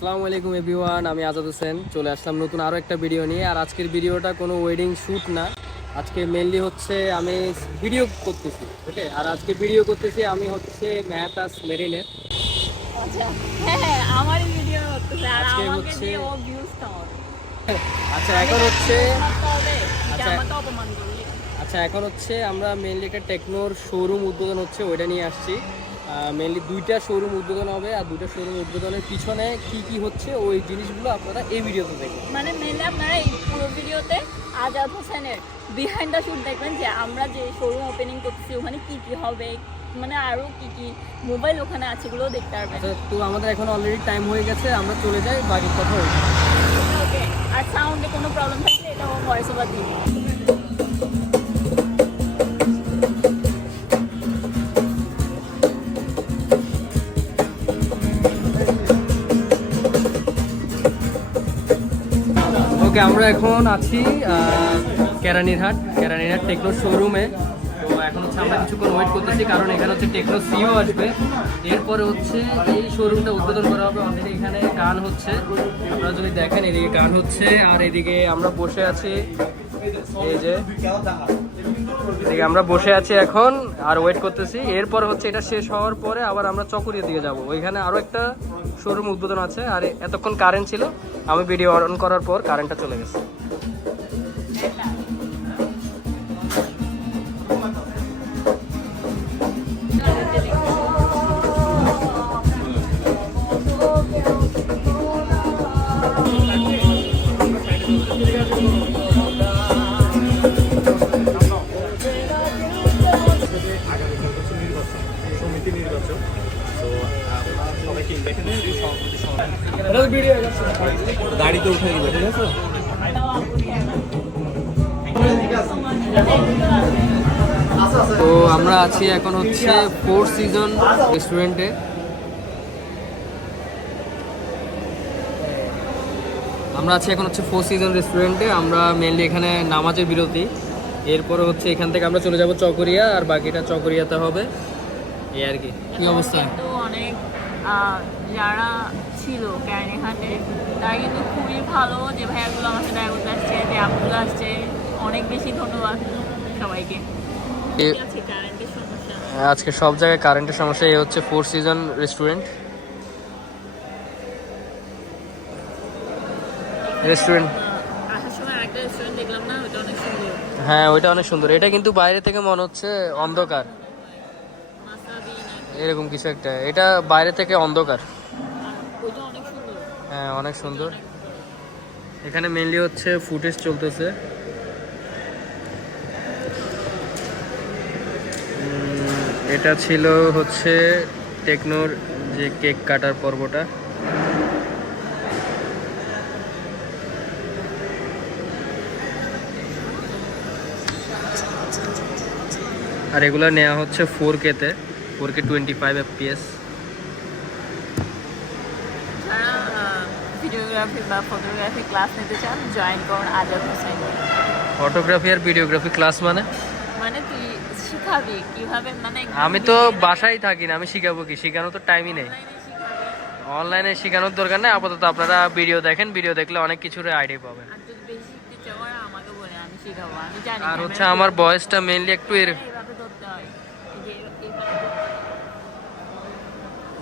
আসসালামু আলাইকুম এভরিওয়ান, আমি আজাদ হোসেন চলে আসলাম নতুন আরও একটা ভিডিও নিয়ে। আর আজকের ভিডিওটা কোনো ওয়েডিং শ্যুট না, আজকে মেনলি হচ্ছে আমি ভিডিও করতেছি। ওকে, আর আজকে ভিডিও করতেছি আমি হচ্ছে মেহতাজ মেরিনের। আচ্ছা, হ্যাঁ, আমারই ভিডিও হচ্ছে আর আজকে আমাকে হচ্ছে দিয়ে ও ভিউজ কামাবে। আচ্ছা এখন হচ্ছে আচ্ছা আমাকে অপমান করলি। আচ্ছা এখন হচ্ছে আমরা মেনলি একটা টেকনোর শোরুম উদ্বোধন হচ্ছে, ওইটা নিয়ে আসছি। মেনলি দুইটা শোরুম উদ্বোধন হবে, আর দুইটা শোরুম উদ্বোধনের পিছনে কি কি হচ্ছে ওই জিনিসগুলো আপনারা এই ভিডিওতে দেখবেন। মানে মেনলি আপনারা এই পুরো ভিডিওতে আজাদ হোসেনের বিহাইন্ড দ্য শুট দেখবেন যে আমরা যে শোরুম ওপেনিং করতেছি ওখানে কি কি হবে, মানে আরো কি কি মোবাইল ওখানে আছে এগুলো দেখতে পারবেন। আচ্ছা, তো আমাদের এখন অলরেডি টাইম হয়ে গেছে, আমরা চলে যাই, বাকি কথা হয়ে ওকে, আর সাউন্ডে কোনো প্রবলেম থাকলে এটাও ভয়েস ওভার দিই। ওকে, আমরা এখন আছি কেরানীরহাট টেকনো শোরুমে। তো এখন হচ্ছে আমরা কিছুক্ষণ ওয়েট করতেছি, কারণ এখানে হচ্ছে টেকনো সিও আসবে। এরপরে হচ্ছে এই শোরুমটা উদ্বোধন করা হবে। অলরেডি এখানে গান হচ্ছে, আপনারা যদি দেখেন এদিকে গান হচ্ছে, আর এদিকে আমরা বসে আছি, এই যে এদিকে আমরা বসে আছি এখন আর ওয়েট করতেছি। এরপর হচ্ছে এটা শেষ হওয়ার পরে আবার আমরা চকরিয়ার দিকে যাব, ওইখানে আরও একটা শোরুম উদ্বোধন আছে। আর এতক্ষণ কারেন্ট ছিল, আমি ভিডিও অন করার পর কারেন্টটা চলে গেছে। গাড়িতে উঠে দিবে, ঠিক আছে? তো আমরা আছি এখন হচ্ছে ফোর সিজন রেস্টুরেন্টে। আমরা আছি এখন হচ্ছে ফোর সিজন রেস্টুরেন্টে। আমরা মেনলি এখানে নামাজের বিরতি, এরপরে হচ্ছে এখান থেকে আমরা চলে যাব চকরিয়া, আর বাকিটা চকরিয়াতে হবে। এই আর কি। কি অবস্থা? তো অনেক যারা ছিল কেরানীঘাটে তারা কিন্তু খুবই ভালো, যে ভাইয়াগুলো আমার সাথে দেখা করতে আসছে, যে আপুগুলো আসছে, অনেক বেশি ধন্যবাদ সবাইকে। কারেন্টের সমস্যা আজকে সব জায়গায় কারেন্টের সমস্যা। এই হচ্ছে ফোর সিজন রেস্টুরেন্ট। আসার সময় একটা রেস্টুরেন্ট দেখলাম না, ওটা অনেক সুন্দর। হ্যাঁ, ওইটা অনেক সুন্দর। এটা কিন্তু বাইরে থেকে মনে হচ্ছে অন্ধকার, মাসাবি নাকি, এরকম কিছু একটা। এটা বাইরে থেকে অন্ধকার। ওইটা অনেক সুন্দর। হ্যাঁ, অনেক সুন্দর। এখানে মেনলি হচ্ছে ফুটেজ চলতেছে। এটা ছিল হচ্ছে টেকনোর যে কেক কাটার পর্বটা। আর এগুলো নেওয়া হচ্ছে 4K-তে, 4K 25 FPS। যারা ভিডিওগ্রাফি বা ফটোগ্রাফি ক্লাস নিতে চান জয়েন করুন আজাদ হোসেন। ফটোগ্রাফি আর ভিডিওগ্রাফি ক্লাস মানে মানে তুই শিখাবি কিভাবে, মানে আমি তো বাসায় থাকি না, আমি শিখাবো কি? শিখানো তো টাইমই নেই। অনলাইনে শেখানোর দরকার নেই। আপাতত আপনারা ভিডিও দেখেন, ভিডিও দেখলে অনেক কিছুর আইডিয়া পাবেন। আর যদি বেশি শিখতে চাও আমাকে বলে, আমি শিখাবো, আমি জানি। আর হচ্ছে আমার ভয়েসটা মেইনলি একটু এইভাবে ধরতে হয়, এই যে এইভাবে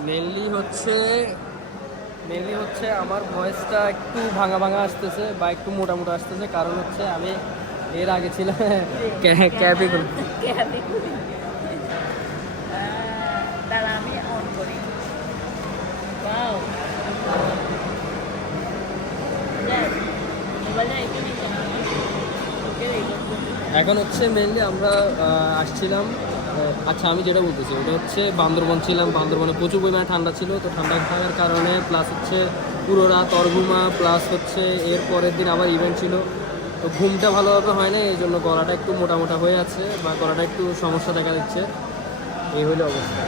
মেইনলি হচ্ছে আমার ভয়েসটা একটু ভাঙা ভাঙা আসতেছে বা একটু মোটা মোটা আসতেছে, কারণ হচ্ছে আমি এর আগে ছিলাম ক্যাবই করি। দাঁড়া আমি অন করি। Wow. Yes. মোবাইলটা একটু নিচে না। এখন হচ্ছে মেইনলি আমরা আসছিলাম, আচ্ছা আমি যেটা বলতেছি ওটা হচ্ছে বান্দরবন ছিলাম। বান্দরবনে প্রচুর পরিমাণে ঠান্ডা ছিল, তো ঠান্ডা থাকার কারণে প্লাস হচ্ছে পুরো রাত অরঘুমা, প্লাস হচ্ছে এর পরের দিন আবার ইভেন্ট ছিল, তো ঘুমটা ভালোভাবে হয় না, এই জন্য গলাটা একটু মোটা মোটা হয়ে আছে বা গলাটা একটু সমস্যা দেখা দিচ্ছে। এই হলো অবস্থা।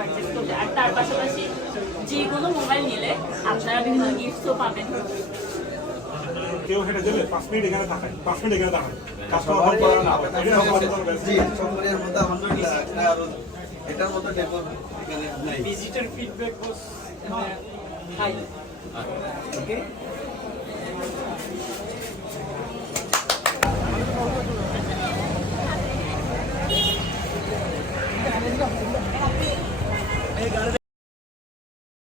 পারচেস করলে। আর তার পাশাপাশি যে কোনো মোবাইল নিলে আপনারা বিভিন্ন গিফটসও পাবেন। কেউ হেঁটে দিলে 5 মিনিট এখানে থাকেন, 5 মিনিট এখানে থাকেন। জি, সম্পর্কের মধ্যে আলহামদুলিল্লাহ এটার মতো ডেভেলপ এখানে নাই। ভিজিটর ফিডব্যাক ওয়াজ হাই। ওকে